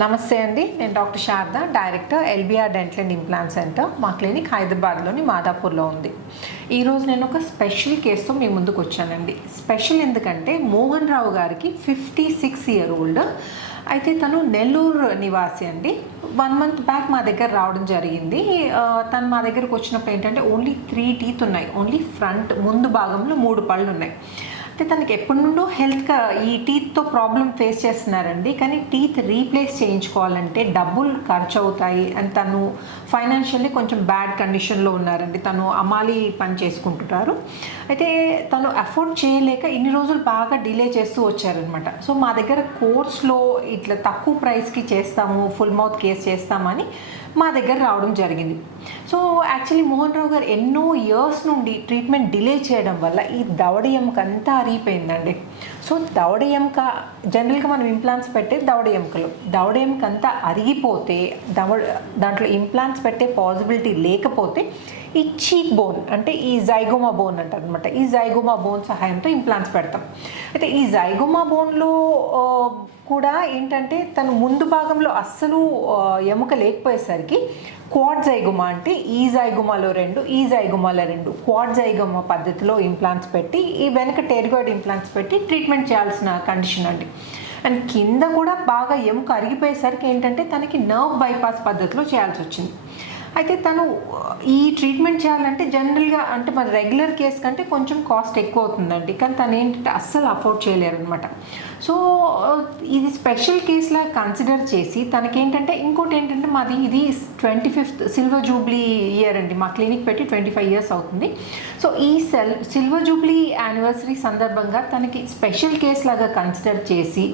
నమస్తే అండి, నేను doctor Sharada, director LBR dental and implant centre. మా క్లినిక్ హైదరాబాద్లోని మాదాపూర్లో ఉంది. ఈరోజు నేను ఒక స్పెషల్ కేసుతో మీ ముందుకు వచ్చానండి. స్పెషల్ ఎందుకంటే మోహన్ రావు గారికి 56 ఇయర్ ఓల్డ్. అయితే తను నెల్లూరు నివాసి అండి. 1 month బ్యాక్ మా దగ్గర రావడం జరిగింది. తను మా దగ్గరకు వచ్చినప్పుడు ఏంటంటే ఓన్లీ 3 teeth ఉన్నాయి. ఓన్లీ ఫ్రంట్ ముందు భాగంలో 3 పళ్ళు ఉన్నాయి. అయితే తనకి ఎప్పటి నుండో హెల్త్గా ఈ టీత్తో ప్రాబ్లం ఫేస్ చేస్తున్నారండి. కానీ టీత్ రీప్లేస్ చేయించుకోవాలంటే డబ్బులు ఖర్చు అవుతాయి అండ్ తను ఫైనాన్షియల్లీ కొంచెం బ్యాడ్ కండిషన్లో ఉన్నారండి. తను అమాలి పని చేసుకుంటున్నారు. అయితే తను అఫోర్డ్ చేయలేక ఇన్ని రోజులు బాగా డిలే చేస్తూ వచ్చారనమాట. సో మా దగ్గర కోర్స్లో ఇట్లా తక్కువ ప్రైస్కి చేస్తాము, ఫుల్ మౌత్ కేస్ చేస్తామని మా దగ్గర రావడం జరిగింది. సో యాక్చువల్లీ మోహన్ రావు గారు ఎన్నో ఇయర్స్ నుండి ట్రీట్మెంట్ డిలే చేయడం వల్ల ఈ దవడ ఎముక అంతా అరిగిపోయిందండి. సో దవడ ఎముక జనరల్గా మనం ఇంప్లాంట్స్ పెట్టే దవడ ఎముక అంతా అరిగిపోతే దాంట్లో ఇంప్లాంట్స్ పెట్టే పాసిబిలిటీ లేకపోతే ఈ చీక్ బోన్ అంటే ఈ జైగోమా బోన్ అంటారు అనమాట. ఈ జైగోమా బోన్ సహాయంతో ఇంప్లాంట్స్ పెడతాం. అయితే ఈ జైగోమా బోన్లో కూడా ఏంటంటే తను ముందు భాగంలో అస్సలు ఎముక లేకపోయేసరికి క్వాడ్ జైగోమా అంటే ఈ జైగోమాలో 2, ఈ జైగోమాలో 2 క్వాడ్ జైగోమా పద్ధతిలో ఇంప్లాంట్స్ పెట్టి ఈ వెనక టెరిగాయిడ్ ఇంప్లాంట్స్ పెట్టి ట్రీట్మెంట్ చేయాల్సిన కండిషన్ అండి. అండ్ కింద కూడా బాగా ఎముక అరిగిపోయేసరికి ఏంటంటే తనకి నర్వ్ బైపాస్ పద్ధతిలో చేయాల్సి వచ్చింది. అయితే తను ఈ ట్రీట్మెంట్ చేయాలంటే జనరల్గా అంటే మన రెగ్యులర్ కేస్ కంటే కొంచెం కాస్ట్ ఎక్కువ అవుతుందండి. కానీ తను ఏంటంటే అస్సలు అఫోర్డ్ చేయలేరు అనమాట. సో ఇది స్పెషల్ కేసులా కన్సిడర్ చేసి తనకేంటంటే ఇంకోటి ఏంటంటే మాది ఇది 25th సిల్వర్ జూబ్లీ ఇయర్ అండి. మా క్లినిక్ పెట్టి 25 years అవుతుంది. సో ఈ సిల్వర్ జూబ్లీ యానివర్సరీ సందర్భంగా తనకి స్పెషల్ కేస్ లాగా కన్సిడర్ చేసి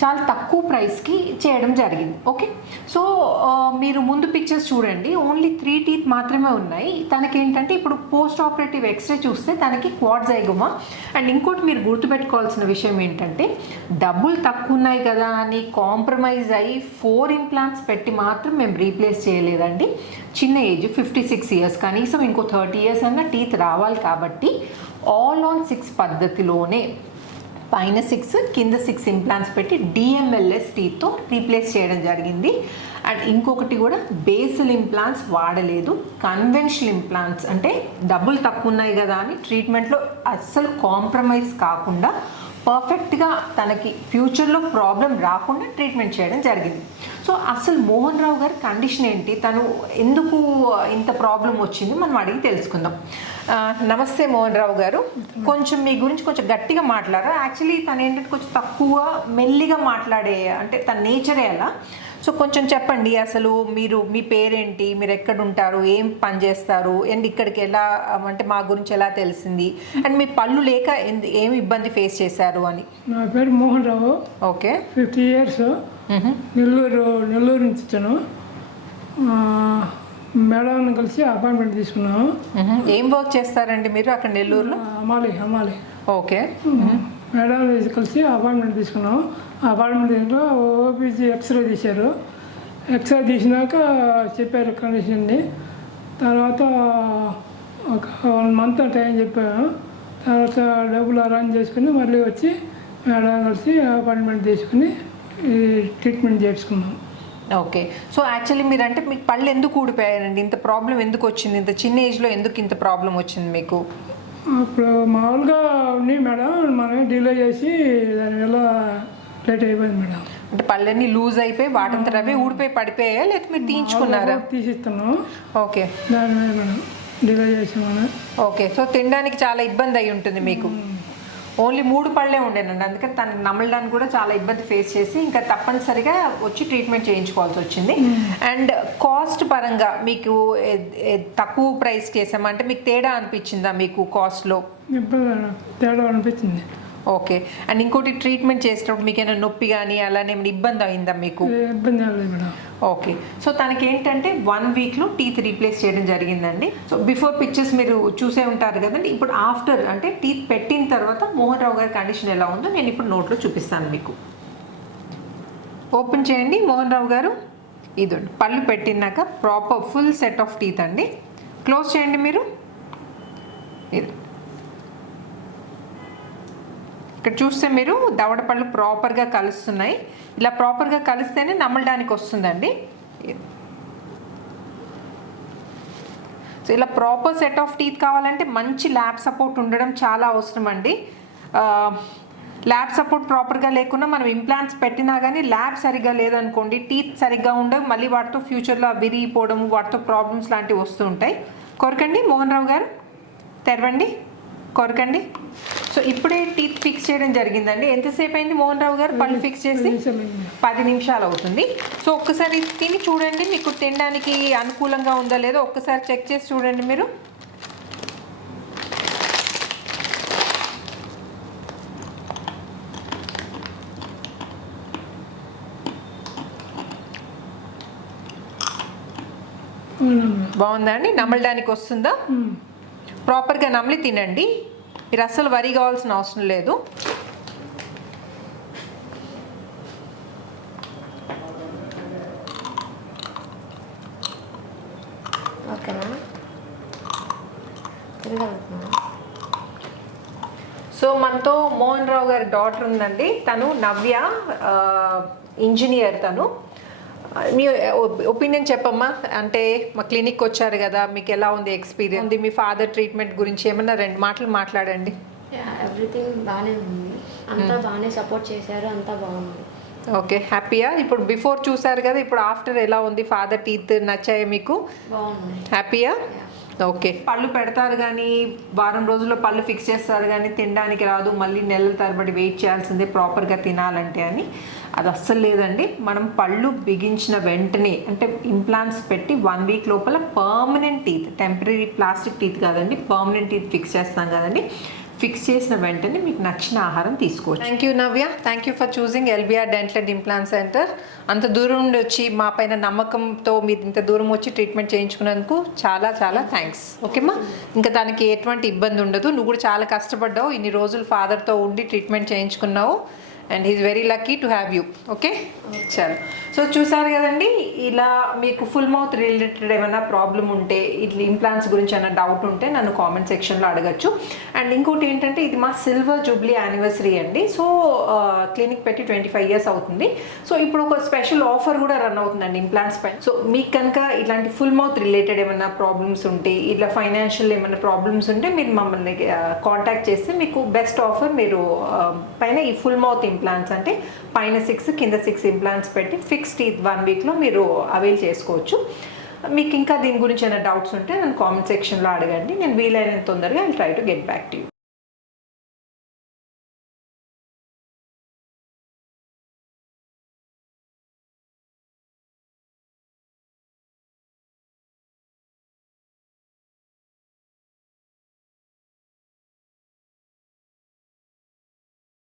చాలా తక్కువ ప్రైస్కి చేయడం జరిగింది. ఓకే, సో మీరు ముందు పిక్చర్స్ చూడండి. ఓన్లీ 3 teeth మాత్రమే ఉన్నాయి. తనకేంటంటే ఇప్పుడు పోస్ట్ ఆపరేటివ్ ఎక్స్రే చూస్తే తనకి క్వాడ్ జైగోమా. అండ్ ఇంకోటి మీరు గుర్తుపెట్టుకోవాల్సిన విషయం ఏంటంటే డబ్బులు తక్కువ ఉన్నాయి కదా అని కాంప్రమైజ్ అయ్యి 4 implants పెట్టి మాత్రం మేము రీప్లేస్ చేయలేదండి. చిన్న ఏజ్ 56 years, కనీసం ఇంకో 30 years అన్న టీత్ రావాలి కాబట్టి ఆల్ ఆన్ 6 పద్ధతిలోనే పైన 6 కింద 6 ఇంప్లాంట్స్ పెట్టి డిఎంఎల్ఎస్ టీత్తో రీప్లేస్ చేయడం జరిగింది. అండ్ ఇంకొకటి కూడా బేసల్ ఇంప్లాంట్స్ వాడలేదు. కన్వెన్షనల్ ఇంప్లాంట్స్ అంటే డబ్బులు తక్కువ ఉన్నాయి కదా అని ట్రీట్మెంట్లో అస్సలు కాంప్రమైజ్ కాకుండా పర్ఫెక్ట్గా తనకి ఫ్యూచర్లో ప్రాబ్లం రాకుండా ట్రీట్మెంట్ చేయడం జరిగింది. సో అసలు మోహన్ రావు గారి కండిషన్ ఏంటి, తను ఎందుకు ఇంత ప్రాబ్లం వచ్చింది మనం అడిగి తెలుసుకుందాం. నమస్తే మోహన్ రావు గారు, కొంచెం మీ గురించి కొంచెం గట్టిగా మాట్లాడారు. యాక్చువల్లీ తను ఏంటంటే కొంచెం తక్కువ మెల్లిగా మాట్లాడే అంటే తన నేచరే అలా. సో కొంచెం చెప్పండి, అసలు మీ పేరేంటి, మీరు ఎక్కడ ఉంటారు, ఏం పని చేస్తారు, అండ్ ఇక్కడికి ఎలా అంటే మా గురించి ఎలా తెలిసింది, అండ్ మీ పళ్ళు లేక ఏమి ఇబ్బంది ఫేస్ చేశారు అని. నా పేరు మోహన్ రావు. ఓకే, 50 years, నెల్లూరు నుంచి వచ్చాను. మేడం కలిసి అపాయింట్మెంట్ తీసుకున్నాము. ఏం వర్క్ చేస్తారండి మీరు అక్కడ నెల్లూరులో? అమాలి. ఓకే, మేడం కలిసి అపాయింట్మెంట్ తీసుకున్నాం. అపాయింట్మెంట్ తీసుకున్నా ఓపీజీ ఎక్స్రే తీశారు. ఎక్స్రే తీసినాక చెప్పారు కండిషన్ని. తర్వాత ఒక 1 month టైం చెప్పాను. తర్వాత డబ్బులు అరేంజ్ చేసుకుని మళ్ళీ వచ్చి మేడం కలిసి అపాయింట్మెంట్ తీసుకుని ట్రీట్మెంట్ చేసుకున్నాం. ఓకే, సో యాక్చువల్లీ మీరు అంటే మీకు పళ్ళు ఎందుకు ఊడిపోయారండి? ఇంత ప్రాబ్లం ఎందుకు వచ్చింది? ఇంత చిన్న ఏజ్లో ఎందుకు ఇంత ప్రాబ్లం వచ్చింది మీకు? ఇప్పుడు మామూలుగా ఉంది మేడం, మనం డిలే చేసి దానివల్ల లేట్ అయిపోయింది మేడం. అంటే పళ్ళన్నీ లూజ్ అయిపోయి వాటంతా అవే ఊడిపోయి పడిపోయాయా లేకపోతే మీరు తీయించుకున్నారా? తీసిస్తున్నాం. ఓకే, దాని మీద మేడం డిలే చేసామని. ఓకే, సో తినడానికి చాలా ఇబ్బంది అయి ఉంటుంది మీకు. ఓన్లీ 3 పళ్ళే ఉండేనండి, అందుకని తను నమలడానికి కూడా చాలా ఇబ్బంది ఫేస్ చేసి ఇంకా తప్పనిసరిగా వచ్చి ట్రీట్మెంట్ చేయించుకోవాల్సి వచ్చింది. అండ్ కాస్ట్ పరంగా మీకు తక్కువ ప్రైస్ చేసామంటే మీకు తేడా అనిపించిందా మీకు కాస్ట్లో? తేడా అనిపించింది. ఓకే, అండ్ ఇంకోటి ట్రీట్మెంట్ చేసేటప్పుడు మీకు ఏమైనా నొప్పి కానీ అలానే ఏమైనా ఇబ్బంది అయిందా మీకు? ఇబ్బంది అవ్వలేదు మేడం. ఓకే, సో తనకి ఏంటంటే 1 weekలో టీత్ రీప్లేస్ చేయడం జరిగిందండి. సో బిఫోర్ పిక్చర్స్ మీరు చూసే ఉంటారు కదండి. ఇప్పుడు ఆఫ్టర్ అంటే టీత్ పెట్టిన తర్వాత మోహన్ రావు గారి కండిషన్ ఎలా ఉందో నేను ఇప్పుడు నోట్లో చూపిస్తాను మీకు. ఓపెన్ చేయండి మోహన్ రావు గారు. ఇదండి పళ్ళు పెట్టినాక proper full set of teeth అండి. క్లోజ్ చేయండి మీరు. ఇది ఇక్కడ చూస్తే మీరు దవడ పళ్ళు ప్రాపర్గా కలుస్తున్నాయి. ఇలా ప్రాపర్గా కలిస్తేనే నమ్మడానికి వస్తుందండి. సో ఇలా ప్రాపర్ సెట్ ఆఫ్ టీత్ కావాలంటే మంచి ల్యాబ్ సపోర్ట్ ఉండడం చాలా అవసరం అండి. ల్యాబ్ సపోర్ట్ ప్రాపర్గా లేకుండా మనం ఇంప్లాంట్స్ పెట్టినా కానీ ల్యాబ్ సరిగ్గా లేదనుకోండి, టీత్ సరిగ్గా ఉండవు, మళ్ళీ వాటితో ఫ్యూచర్లో విరిగిపోవడం, వాటితో ప్రాబ్లమ్స్ లాంటివి వస్తూ ఉంటాయి. కొరకండి మోహన్ రావు గారు, తెరవండి, కొరకండి. సో ఇప్పుడే టీత్ ఫిక్స్ చేయడం జరిగిందండి. ఎంతసేపు అయింది మోహన్ రావు గారు పళ్ళు ఫిక్స్ చేసి? 10 నిమిషాలు అవుతుంది. సో ఒక్కసారి తిని చూడండి, మీకు తినడానికి అనుకూలంగా ఉందో లేదో ఒక్కసారి చెక్ చేసి చూడండి మీరు. బాగుందా అండి? నమ్మడానికి వస్తుందా? ప్రాపర్గా నమిలి తినండి, మీరు అస్సలు వరి కావాల్సిన అవసరం లేదు. ఓకేనా? సో మనతో మోహన్ రావు గారి డాటర్ ఉందండి, తను నవ్య, ఇంజనీర్. తను మీ ఒపీనియన్ చెప్పమ్మా. అంటే మా క్లినిక్ వచ్చారు కదా, మీకు ఎలా ఉంది ఎక్స్పీరియన్స్ ఉంది? మీ ఫాదర్ ట్రీట్మెంట్ గురించి ఏమన్నా 2 మాటలు మాట్లాడండి. ఎవ్రీథింగ్ బాగానే ఉంది, అంతా బాగానే సపోర్ట్ చేశారు, అంతా బాగుంది. ఓకే, హ్యాపీయా? ఇప్పుడు బిఫోర్ చూసారు కదా, ఇప్పుడు ఆఫ్టర్ ఎలా ఉంది? ఫాదర్ టీత్ నచ్చాయా మీకు? బాగుంది. హ్యాపీయా? ఓకే. పళ్ళు పెడతారు కానీ వారం రోజుల్లో పళ్ళు ఫిక్స్ చేస్తారు కానీ తినడానికి రాదు, మళ్ళీ నెలల తరబడి వెయిట్ చేయాల్సిందే ప్రాపర్గా తినాలంటే అని. అది అస్సలు లేదండి. మనం పళ్ళు బిగించిన వెంటనే, అంటే ఇంప్లాంట్స్ పెట్టి 1 వీక్ లోపల permanent teeth, temporary plastic teeth కాదండి, పర్మనెంట్ టీత్ ఫిక్స్ చేస్తాం కదండి. ఫిక్స్ చేసిన వెంటనే మీకు నచ్చిన ఆహారం తీసుకోవచ్చు. Thank you Navya, thank you for choosing LBR dental and implant centre. అంత దూరం నుండి వచ్చి మా పైన నమ్మకంతో మీరు ఇంత దూరం వచ్చి ట్రీట్మెంట్ చేయించుకున్నందుకు చాలా చాలా థ్యాంక్స్. ఓకేమ్మా, ఇంకా దానికి ఎటువంటి ఇబ్బంది ఉండదు. నువ్వు కూడా చాలా కష్టపడ్డావు, ఇన్ని రోజులు ఫాదర్తో ఉండి ట్రీట్మెంట్ చేయించుకున్నావు, and he's very lucky to have you. Okay, చలో. సో చూసారు కదండి, ఇలా మీకు ఫుల్ మౌత్ రిలేటెడ్ ఏమైనా ప్రాబ్లం ఉంటే, ఇట్లా ఇంప్లాంట్స్ గురించి ఏమైనా డౌట్ ఉంటే నన్ను కామెంట్ సెక్షన్లో అడగచ్చు. అండ్ ఇంకోటి ఏంటంటే, ఇది మా సిల్వర్ జూబ్లీ యానివర్సరీ అండి. సో క్లినిక్ పెట్టి 25 years అవుతుంది. సో ఇప్పుడు ఒక స్పెషల్ ఆఫర్ కూడా రన్ అవుతుందండి ఇంప్లాంట్స్ పైన. సో మీకు కనుక ఇట్లాంటి ఫుల్ మౌత్ రిలేటెడ్ ఏమైనా ప్రాబ్లమ్స్ ఉంటే, ఇట్లా ఫైనాన్షియల్ ఏమైనా ప్రాబ్లమ్స్ ఉంటే మీరు మమ్మల్ని కాంటాక్ట్ చేస్తే మీకు బెస్ట్ ఆఫర్, మీరు పైన ఈ ఫుల్ మౌత్ ఇంప్లాంట్స్ అంటే పైన 6 కింద 6 ఇంప్లాంట్స్ పెట్టి ఫిక్స్ టీత్ 1 వీక్లో మీరు అవైల్ చేసుకోవచ్చు. మీకు ఇంకా దీని గురించి ఏమైనా డౌట్స్ ఉంటే నన్ను కామెంట్ సెక్షన్లో అడగండి, నేను వీలైనంత తొందరగా I try to get back to you.